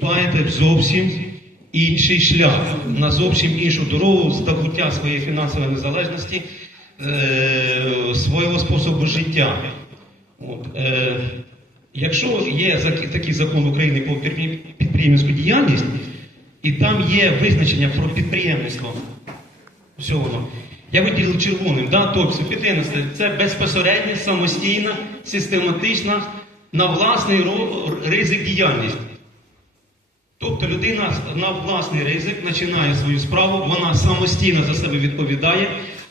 Маєте зовсім інший шлях, на зовсім іншу дорогу здобуття своєї фінансової незалежності, е, свого способу життя. От, е, якщо є такий закон України про підпри- підприємницьку діяльність, і там є визначення про підприємництво, все воно. Я виділив червоним, да? тобто підприємництво це безпосередня, самостійна, систематична, на власний ризик діяльність. Тобто людина на власний ризик починає свою справу, вона самостійно за себе відповідає,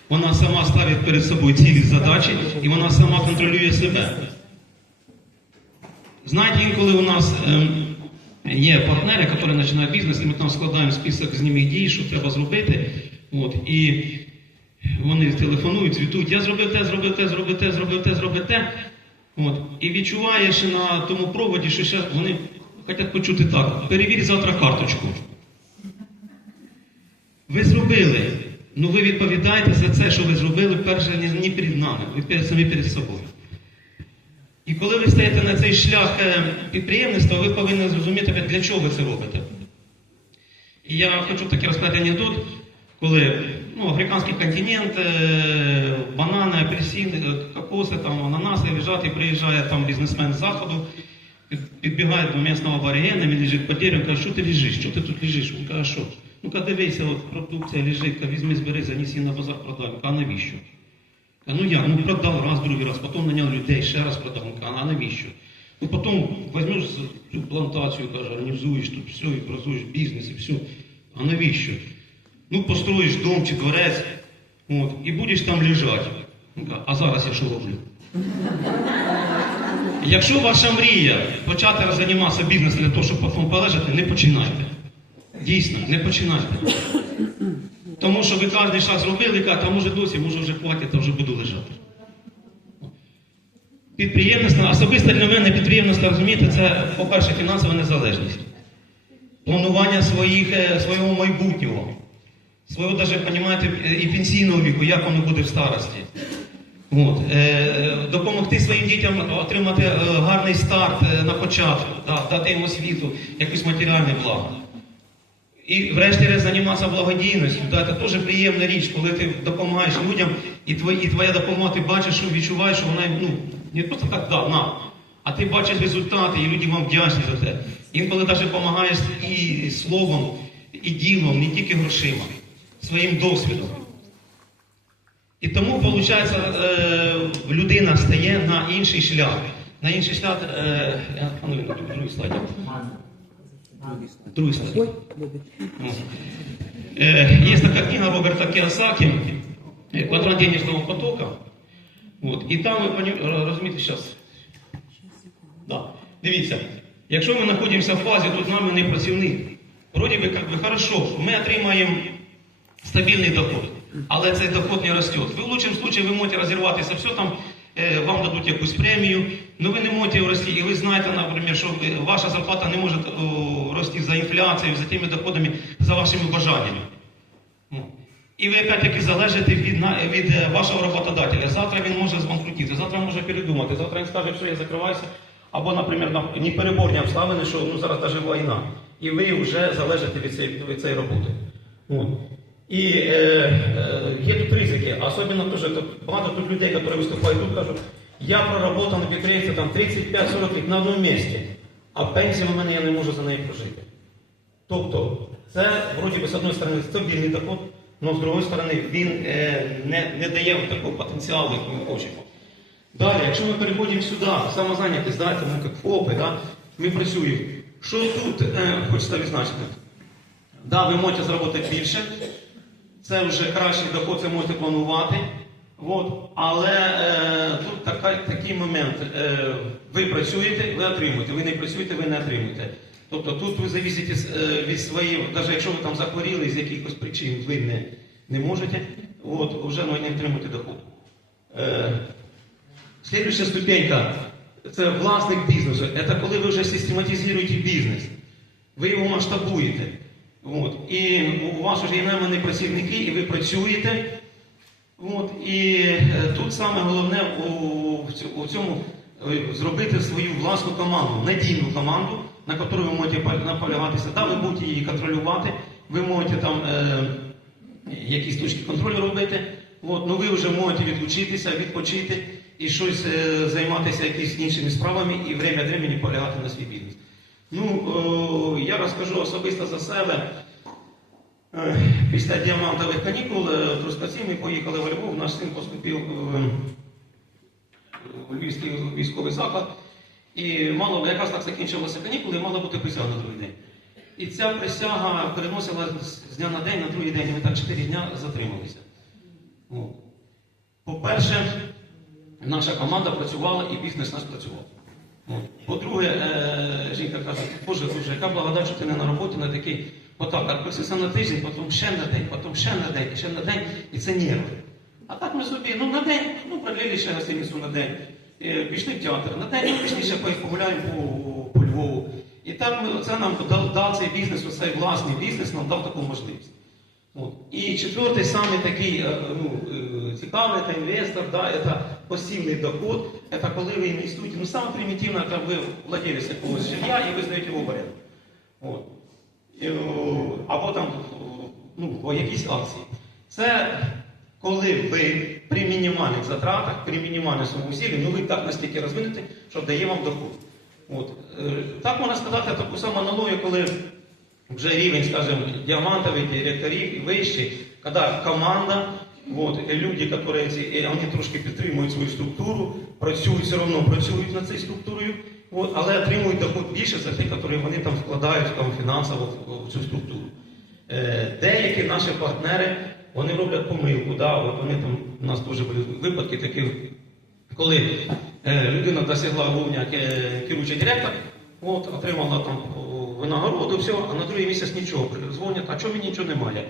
вона сама ставить перед собою цілі задачі і вона сама контролює себе. Знаєте, інколи у нас ем, є партнери, які починають бізнес, і ми там складаємо список з ними дій, що треба зробити. От, і вони телефонують, звітують, я зробив те, зробив те, зробив те, зробив те, зробив те. От, і відчуваєш на тому проводі, що ще вони хочуть почути так. Перевір завтра карточку. Ви зробили. Ну ви відповідаєте за це, що ви зробили перше ні, перед нами, ви перед самі перед собою. І коли ви стаєте на цей шлях е, підприємництва, ви повинні зрозуміти, для чого ви це робите. І я хочу таки розказати анекдот, коли ну, африканський континент, е, банани, апельсини, е, кокоси, там, ананаси лежать, і приїжджає там бізнесмен з заходу, підбігає до місного аборигена, він лежить по дереву, каже, що ти лежиш, що ти тут лежиш? Він каже, що? Ну, каже, дивися, от продукція лежить, каже, візьми, збери, заніси на базар, продай. А навіщо? Каже, ну як? Ну продав раз, другий раз, потім наняв людей, ще раз продав. Каже, а навіщо? Ну потім візьмеш цю плантацію, каже, організуєш тут все, і образуєш бізнес, і все. А навіщо? Ну, построїш дом чи дворець, от, і будеш там лежати. Каже, а зараз я що роблю? Якщо ваша мрія почати займатися бізнесом для того, щоб потім полежати, не починайте. Дійсно, не починайте. Тому що ви кожен шаг зробили, кажете, а може досі, може вже хватить, а вже буду лежати. Підприємництво, особисто для мене підприємництво, розумієте, це, по-перше, фінансова незалежність. Планування своїх, е, свого майбутнього, свого розумієте, і пенсійного віку, як воно буде в старості. От, е, допомогти своїм дітям отримати е, гарний старт е, на початку, да, дати їм освіту, якусь матеріальне благо. І врешті-решт займатися благодійністю. Да, це теж приємна річ, коли ти допомагаєш людям, і, твої, і твоя допомога, ти бачиш, що відчуваєш, що вона ну, не просто так дав, на. А ти бачиш результати, і люди вам вдячні за це. Інколи навіть допомагаєш і словом, і ділом, не тільки грошима, своїм досвідом. І тому, виходить, е, людина стає на інший шлях. На інший шлях, е, а ну, другий слайд. Другий слайд. Э, Есть такая книга Роберта Киосаки э, «Квадрат денежного потока». Вот. І там ви розумієте зараз. Да. Дивіться, якщо ми знаходимося в фазі, тут нами не працівник, вроді би, как би хорошо, ми отримаємо стабільний доход, але цей доход не росте. Ви в лучшем случае ви можете розірватися, все там е, вам дадуть якусь премію, але ви не можете рости. І ви знаєте, наприклад, що е, ваша зарплата не може рости за інфляцією, за тими доходами, за вашими бажаннями. Ну. І ви опять-таки залежите від, від е, вашого роботодателя. Завтра він може збанкрутіти, завтра може передумати, завтра він скаже, що я закриваюся. Або, наприклад, на- непереборні обставини, що ну, зараз навіть війна. І ви вже залежите від цієї, від цієї роботи. От. І е, е, є тут ризики, особливо тут багато тут людей, які виступають тут, кажуть, я проработав на підприємстві там 35-40 років на одному місці, а пенсія у мене я не можу за неї прожити. Тобто, це вроді би з однієї сторони стабільний доход, але з другої сторони він е, не, не дає такого потенціалу, як ми хочемо. Далі, якщо ми переходимо сюди, самозайнятість, да, ми як ФОПи, да, ми працюємо. Що тут е, хочеться відзначити? Да, ви можете заробити більше, це вже кращий доход, це можете планувати. От. Але е, тут така, такий момент. Е, ви працюєте, ви отримуєте, ви не працюєте, ви не отримуєте. Тобто тут ви залежите е, від своєї, навіть якщо ви там захворіли з якихось причин, ви не, не можете, от, вже ви не отримуєте доход. Е, Слідуюча ступенька це власник бізнесу. Це коли ви вже систематизуєте бізнес. Ви його масштабуєте. От. І у вас вже є наймані працівники, і ви працюєте. От. І е, тут саме головне у, цьому е, зробити свою власну команду, надійну команду, на яку ви можете наполягатися. Да, ви будете її контролювати, ви можете там е, якісь точки контролю робити. От, ну ви вже можете відлучитися, відпочити і щось е, займатися якісь іншими справами і время від полягати на свій бізнес. Ну, е, я розкажу особисто за себе. Е, Після діамантових канікул е, в Трускавці ми поїхали в Львов, наш син поступив е, у Львівський військовий заклад. І мало якраз так закінчилися канікули, і мала бути присяга на другий день. І ця присяга переносила з дня на день, на другий день, ми так 4 дня затрималися. По-перше, наша команда працювала і бізнес наш працював. По-друге, е, жінка каже, Боже, Боже, яка благодать, що ти не на роботі на такий отак, а просився на тиждень, потім ще на день, потім ще на день, ще на день, і це нерви. А так ми собі, ну на день, ну продлили ще гостиницю на день, е, пішли в театр, на день, ну пішли ще погуляємо по, по Львову. І так ми, це нам дав, дав цей бізнес, оцей власний бізнес нам дав таку можливість. От. І четвертий самий такий е, ну, цікавий, це інвестор, да, це пасивний доход, це коли ви інвестуєте, ну саме примітивно, це ви владелец якогось жилья і ви здаєте його в оренду. От. І, о, Або там ну, якісь акції. Це коли ви при мінімальних затратах, при мінімальному своєму усілі, ну ви так настільки розвинуті, що дає вам доход. От. Е, Так можна сказати таку саму аналогію, коли вже рівень, скажем, діамантових директорів вищий, коли команда, вот, люди, ці, і вони трошки підтримують свою структуру, працюють, все одно працюють над цією структурою, от, але отримують доход більше за тих, які вони там вкладають там, фінансово в, цю структуру. Е, деякі наші партнери вони роблять помилку. Да? От вони там, у нас теж були випадки такі, коли е, людина досягла рівня ке- керуючий директор, от, отримала там винагороду, все, а на другий місяць нічого. Дзвонять, а чого мені нічого немає?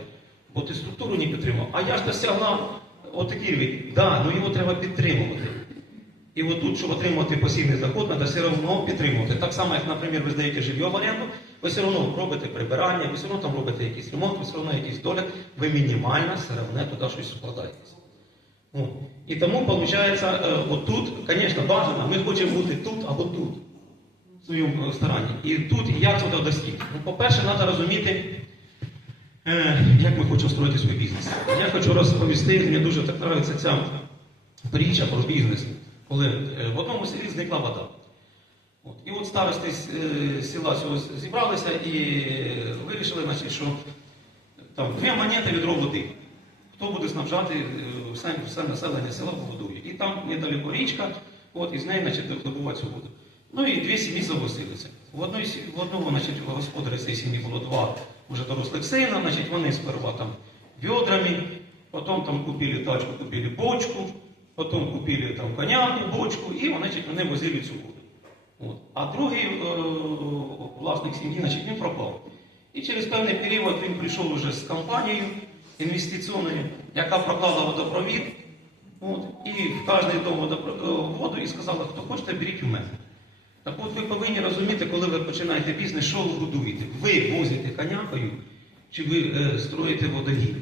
Бо ти структуру не підтримав. А я ж досягла отакий рівень. Да, ну його треба підтримувати. І от тут, щоб отримати пасивний доход, треба все одно підтримувати. Так само, як, наприклад, ви здаєте жилье в оренду, ви все одно робите прибирання, ви все одно там робите якийсь ремонт, ви все одно якийсь догляд, ви мінімально все одно туди щось вкладаєтесь. Ну, І тому, виходить, е, отут, звісно, бажано, ми хочемо бути тут або тут, в своєму е, старанні. І тут, і як туди достигти. Ну, по-перше, треба розуміти, як ми хочемо строїти свій бізнес. Я хочу розповісти, мені дуже так подобається ця притча про бізнес, коли е, в одному селі зникла вода. От. І от старости е, села цього зібралися і е, вирішили, значить, що там дві монети відро води. Хто буде снабжати е, все, населення села водою. І там недалеко річка, от, і з неї значить, цю воду. Ну і дві сім'ї согласилися. В, в одного значить, господаря цієї сім'ї було два вже дорослих сина, значить, вони сперва там ведрами, потім там купили тачку, купили бочку, потім купили там коняку, бочку, і значить, вони возили цю воду. От. А другий е, власник сім'ї, значить, він пропав. І через певний період він прийшов вже з компанією інвестиційною, яка проклала водопровід. От, і в кожний дом е, воду і сказала, хто хочете, беріть у мене. Так от ви повинні розуміти, коли ви починаєте бізнес, що ви будуєте? Ви возите конякою чи ви е, строїте водогін?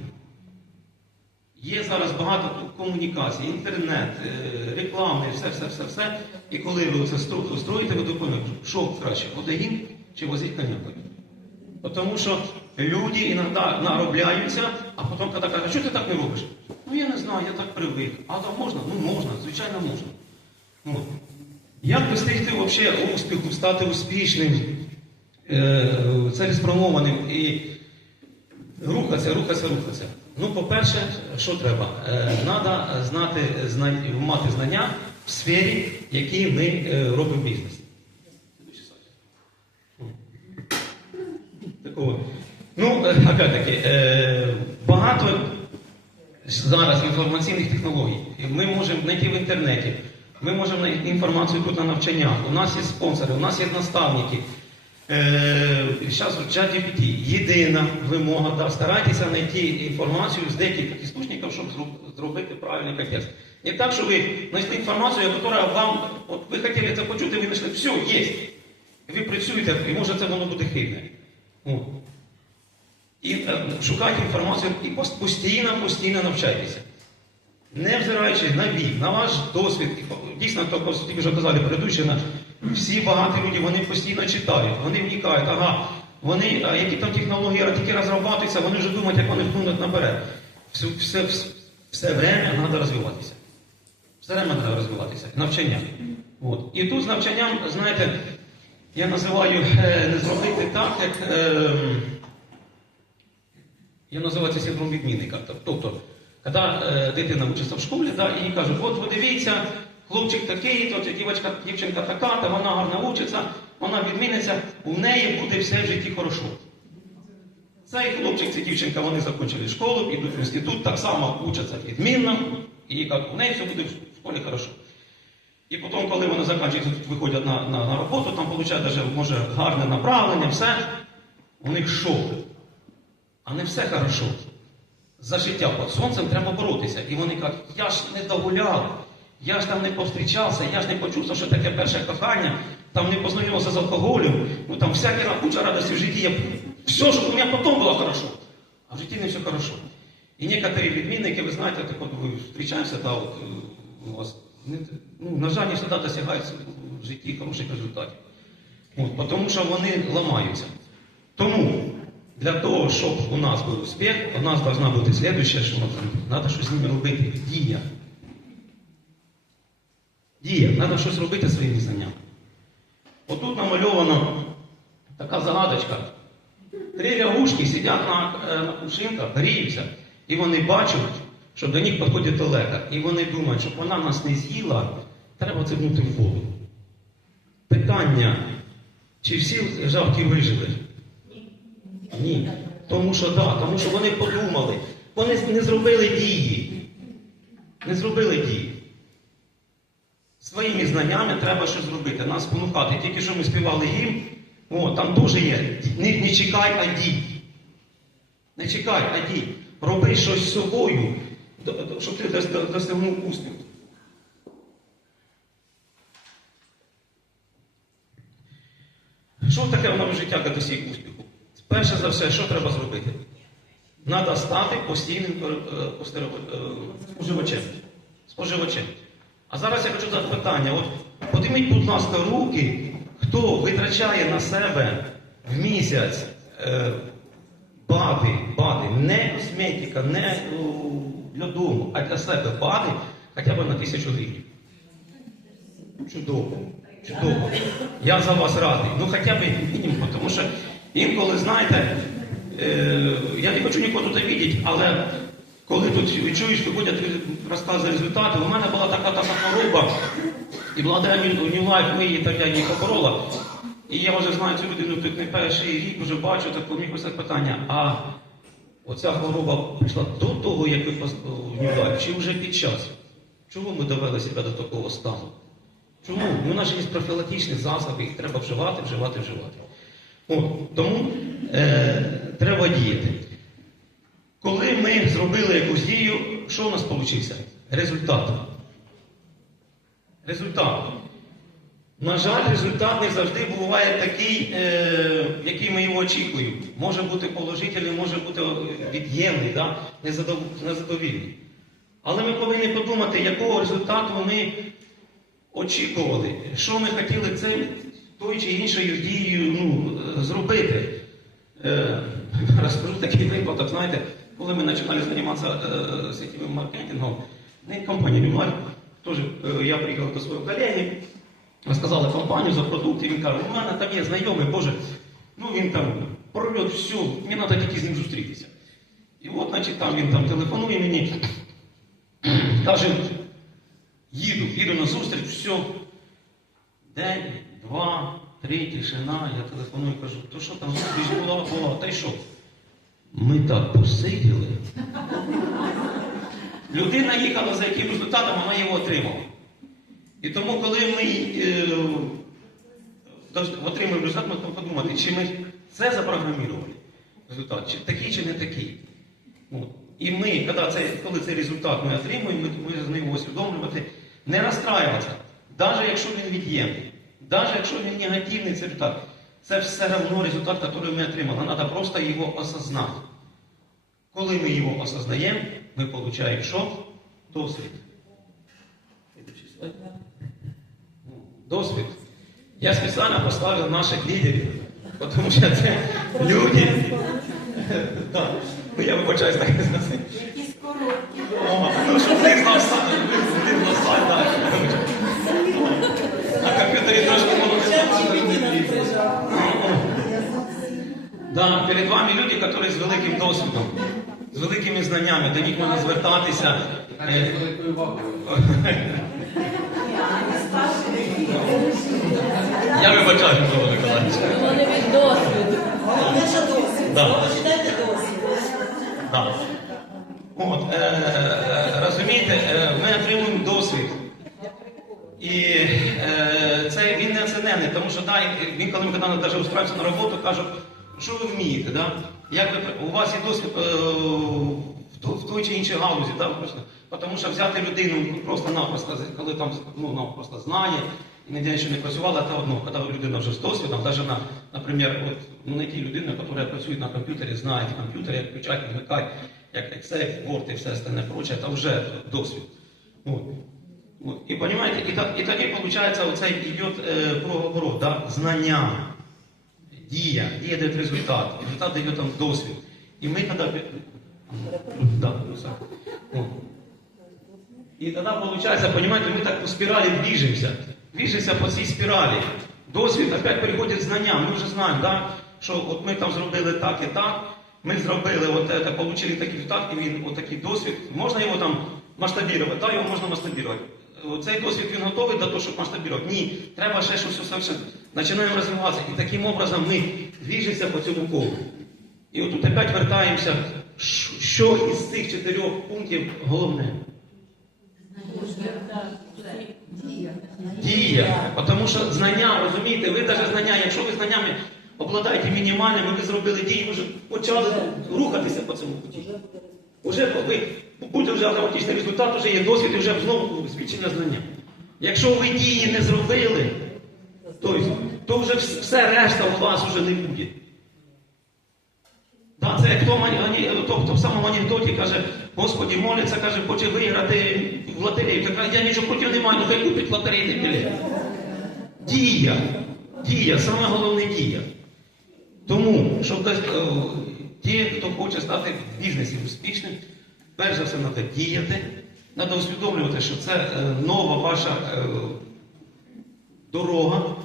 Є зараз багато тут комунікацій, інтернет, е, реклами, все, все, все, все. І коли ви це стро- строїте водопровід, що краще, водогін чи возить конякою? Тому що люди іноді наробляються, а потім коли кажуть, що ти так не робиш? Ну я не знаю, я так привик. А то можна? Ну можна, звичайно можна. Ну, як достигти вообще успіху, стати успішним, е, цілеспрямованим і рухатися, рухатися, рухатися? Ну, по-перше, що треба? Треба знати, мати знання в сфері, в якій ми е, робимо бізнес. Ну, опять-таки, е, багато зараз інформаційних технологій. Ми можемо знайти в інтернеті, ми можемо інформацію тут на навчаннях. У нас є спонсори, у нас є наставники. Зараз в ChatGPT єдина вимога, да, старайтеся знайти інформацію з декількох істочників, щоб зробити правильний контекст. Не так, що ви знайшли інформацію, яка вам, от ви хотіли це почути, ви знайшли, все, є. Ви працюєте, і може це воно буде хибне. І е, шукайте інформацію і постійно, постійно навчайтеся. Не взираючи на вік, на ваш досвід, дійсно, то, тільки вже казали передучі, на всі багаті люди, вони постійно читають, вони вникають, ага, вони, які там технології, тільки розробляються, вони вже думають, як вони вплинуть наперед. Все, все, все, все время треба розвиватися. Все время треба розвиватися. Навчання. От. І тут з навчанням, знаєте, я називаю е, не зробити так, як. Е, я називаю це синдром відмінника. Тобто, коли е, дитина вчиться в школі, да, і їй кажуть, от ви дивіться, хлопчик такий, то дівчинка, дівчинка така, то вона гарно учиться, вона відміниться, у неї буде все в житті хорошо. Цей хлопчик, ця дівчинка, вони закінчили школу, йдуть в інститут, так само учаться відмінно, і кажуть, у неї все буде в школі хорошо. І потім, коли вони закінчують, тут виходять на, на, на роботу, там даже, може гарне направлення, все, у них шок. А не все хорошо. За життя під сонцем треба боротися. І вони кажуть, я ж не догуляв, я ж там не повстрічався, я ж не почувствував, що таке перше кохання, там не познайомився з алкоголем, ну там всякі куча радості в житті. Я... Все, що у мене потім було хорошо. А в житті не все хорошо. І некоторі відмінники, ви знаєте, так от ви зустрічаємося, та от е, у вас, ну, на жаль, не завжди досягають в житті хороших результатів. От, тому що вони ламаються. Тому для того, щоб у нас був успіх, у нас повинна бути слідуюче, що треба щось з ними робити. Дія. Дія. Треба щось робити своїми знаннями. Отут намальована така загадочка. Три лягушки сидять на, е, на кувшинках, гріються, і вони бачать, що до них підходить лека. І вони думають, щоб вона нас не з'їла, треба цибнути в воду. Питання, чи всі жабки вижили? Ні. Тому що да, тому що вони подумали. Вони не зробили дії. Не зробили дії. Своїми знаннями треба щось зробити, нас спонукати. Тільки що ми співали їм, о, там дуже є. Не, не чекай, а дій. Не чекай, а дій. Роби щось з собою, щоб ти досягнув успіху. Що таке в нове життя для досяг успіху? Перше за все, що треба зробити? Треба стати постійним е, е, споживачем. споживачем. А зараз я хочу задати питання. От подиміть, будь ласка, руки, хто витрачає на себе в місяць е, бади, бади, не косметика, не для дому, а для себе бади хоча б на тисячу гривень. Чудово. Чудово. Я за вас радий. Ну хоча б мінімум, тому що інколи, знаєте, е, я не хочу нікого тут бачити, але коли тут чуєш, виходять розкази результати, у мене була така така хвороба, і благодаря Нью-Лайф ми її так я її поборола. І я вже знаю цю людину тут не перший рік, вже бачу, так мені писати питання, а оця хвороба прийшла до того, як ви пос- чи вже під час? Чому ми довели себе до такого стану? Чому? Ну, нас є профілактичні засоби, їх треба вживати, вживати, вживати. Тому е, треба діяти. Коли ми зробили якусь дію, що у нас вийшло? Результат. Результат. На жаль, результат не завжди буває такий, е, який ми його очікуємо. Може бути положительний, може бути від'ємний, да? незадов- незадовільний. Але ми повинні подумати, якого результату ми очікували, що ми хотіли цим той чи іншою дією ну, е, зробити. Е, розкажу такий випадок, знаєте, коли ми починали займатися сетєвим маркетингом, не компанія Люмар, теж е, я приїхав до свого колеги, розказали компанію за продукти, він каже, у мене там є знайомий, Боже, ну він там прольот, все, мені треба тільки з ним зустрітися. І от, значить, там він там телефонує мені, каже, їду, їду на зустріч, все. День, два, три, тишина, я телефоную, і кажу, то що там зустріч була, була, та й що? Ми так посиділи. Людина їхала за яким результатом, вона його отримала. І тому, коли ми е, отримуємо результат, ми повинні подумати, чи ми це запрограмували результат, чи такий, чи не такий. От. І ми, коли, це, коли цей результат ми отримуємо, ми, ми з ним усвідомлювати, не розстраюватися, навіть якщо він від'ємний, навіть якщо він негативний цей результат, це все одно результат, який ми отримали. Треба просто його осознати. Коли ми його осознаємо, ми отримуємо що? Досвід. Досвід. Я спеціально поставив наших лідерів, тому що це люди. Ну, я вибачаюсь так не знаю. Якісь короткі. Ну, щоб ти знав сам, ти знав сам, так. На комп'ютері трошки воно не Да, перед вами люди, які з великим досвідом, з великими знаннями, до них можна звертатися. Е, Я вибачаю, Микола Миколаївич. Вони від досвіду. Головне, що досвід. Да. Почитайте досвід. Да. От, е, розумієте, е, ми отримуємо досвід. І е, це він не оцінений, тому що да, він, коли ми коли навіть устраився на роботу, каже, що ви вмієте, да? Як ви, у вас є досвід е, в, той чи іншій галузі, да? тому що взяти людину просто-напросто, коли там ну, ну, просто знає, і ніде ще не працювала, це одно, коли людина вже з досвідом, навіть на, наприклад, от, ну, знайти людину, яка працює на комп'ютері, знає комп'ютер, як включати, вмикати, як Excel, Word і все остальне проче, це вже досвід. От. Вот. И понимаете, и, так, и тоді получается оцей идет э, круговорот, да? знання, дія, дія дає результат, результат дає там досвід. І ми тоді... Да, І тоді получается, понимаете, ми так по спіралі движемся. Движемся по цій спіралі. Досвід опять переходить в знання. Ми вже знаємо, да? що от ми там зробили так і так, ми зробили от це, отримали такий результат, і він отакий досвід. Можна його там масштабувати? Так, його можна масштабувати. Цей досвід він готовий до того, щоб масштабувати. Ні, треба ще щось усовершенствувати. Починаємо розвиватися. І таким образом ми движемося по цьому колу. І отут опять вертаємося, що із цих чотирьох пунктів головне. Дія. Тому що знання, розумієте, ви навіть знання, якщо ви знаннями обладаєте мінімальними, ви зробили дії, ви вже почали рухатися по цьому путі. Уже ви буде вже автоматичний результат, вже є досвід і вже знову збільшення знання. Якщо ви дії не зробили, то, то вже все решта у вас вже не буде. Да, це як то, хто в самому анекдоті каже, Господі моляться, каже, хоче виграти в лотерею. Так я нічого проти не маю, ну хай купить лотерейний білет. Дія. Дія, саме головне дія. Тому, щоб е, ті, хто хоче стати в бізнесі успішним, перш за все треба діяти, треба усвідомлювати, що це е, нова ваша е, дорога.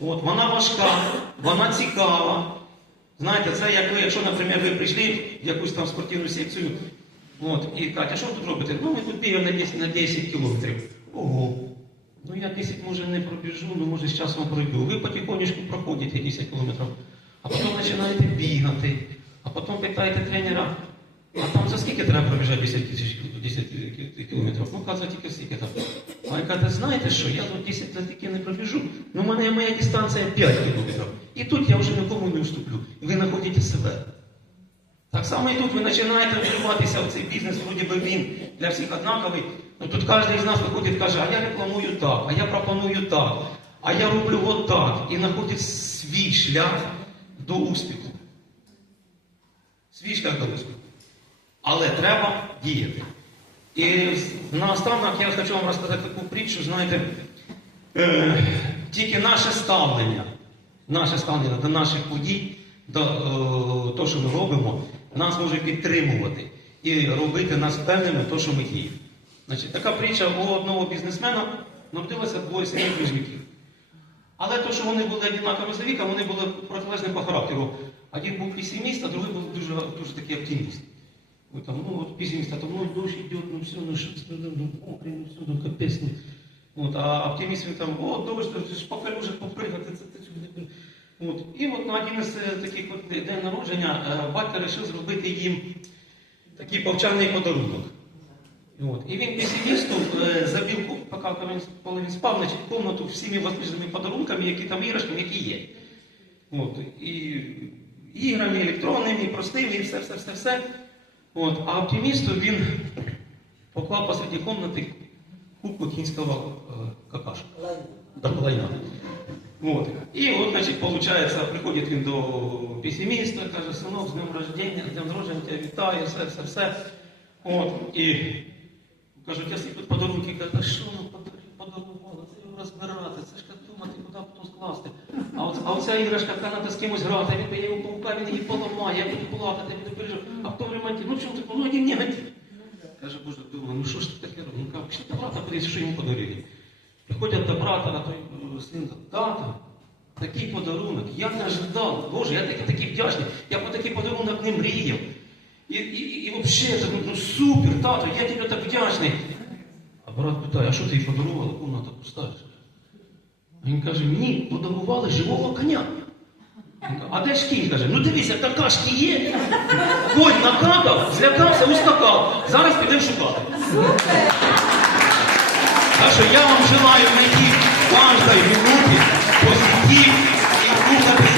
От, вона важка, вона цікава. Знаєте, це як ви, якщо, наприклад, ви прийшли в якусь там спортивну секцію, от, і а що ви тут робите? Ну, ми тут бігаємо на 10, на 10 кілометрів. Ого. Ну я 10 може не пробіжу, ну може з часом пройду. Ви потихонечку проходите 10 кілометрів, а потім починаєте бігати, а потім питаєте тренера, а там за скільки треба пробіжати 10 тисяч 10 кілометрів? Ну, каже, тільки скільки там. А я кажу, знаєте що, я тут 10 за таки не пробіжу, ну в мене моя дистанція 5 кілометрів. І тут я вже нікому не уступлю. Ви знаходите себе. Так само і тут ви починаєте вливатися в цей бізнес, вроді би він для всіх однаковий. Ну тут кожен з нас виходить і каже, а я рекламую так, а я пропоную так, а я роблю от так. І знаходить свій шлях до успіху. Свій шлях до успіху. Але треба діяти. І наостанок я хочу вам розказати таку притчу, знаєте, е, тільки наше ставлення, наше ставлення до наших подій, до е, того, що ми робимо, нас може підтримувати і робити нас впевненими в тому, що ми діємо. Значить, така притча у одного бізнесмена народилося двоє синів близнюків. Але то, що вони були однакові за віком, вони були протилежні по характеру. Один був песиміст, а другий був дуже, дуже такий оптиміст. Вот там, ну вот пессимист, а там, ну дождь идет, ну все, ну что, ну, ну, мокрый, ну все, ну капец. Ну. Вот, а оптимист там, о, дождь, ти ж по калюжах попригати, це, це, це, От. І от на один із е, таких от день народження е, батько вирішив зробити їм такий повчальний подарунок. От. І він песимісту е, забив, коли він спав, значить, комнату всіми возможними подарунками, які там іграшками, які є. От. І іграми електронними, простими, і все, все, все, все. От. А оптимісту він поклав посреди комнати кубку кінського е, какашка. Лайна. Вот. І от, значить, получается, приходить він до песиміста, каже, синок, з днем рождения, з днем народження, тебе вітаю, все, все, все. От. І Кажуть, я тут подарунки, кажу, та що ну подарунки подарували, це розбирати, це ж як думати, куди потім скласти. А, от, а оця іграшка, та треба з кимось грати, він би його паука, він її поламає, я буду плакати, буду переживати. А хто в ремонті? Ну чому ти, ну ні, ні, ні. Каже, боже, думаю, ну що ж ти таке робиш? Ну, каже, пішли до брата, подивіться, що йому подарили. Приходять до брата, на той е, син, тата, такий подарунок, я не ожидав. Боже, я такий, такий вдячний, я по такий подарунок не мріяв. І, і, і, взагалі, ну, супер, тато, я тобі так вдячний. А брат питає, а що ти їй подарувала? Комната пуста. Він каже, мені подарували живого коня. Він каже, А де ж кінь? Каже, ну дивися, така ж є. Конь накакав, злякався, ускакав. Зараз підемо шукати. Так що я вам желаю найти каждой минуте позитив и і вперед.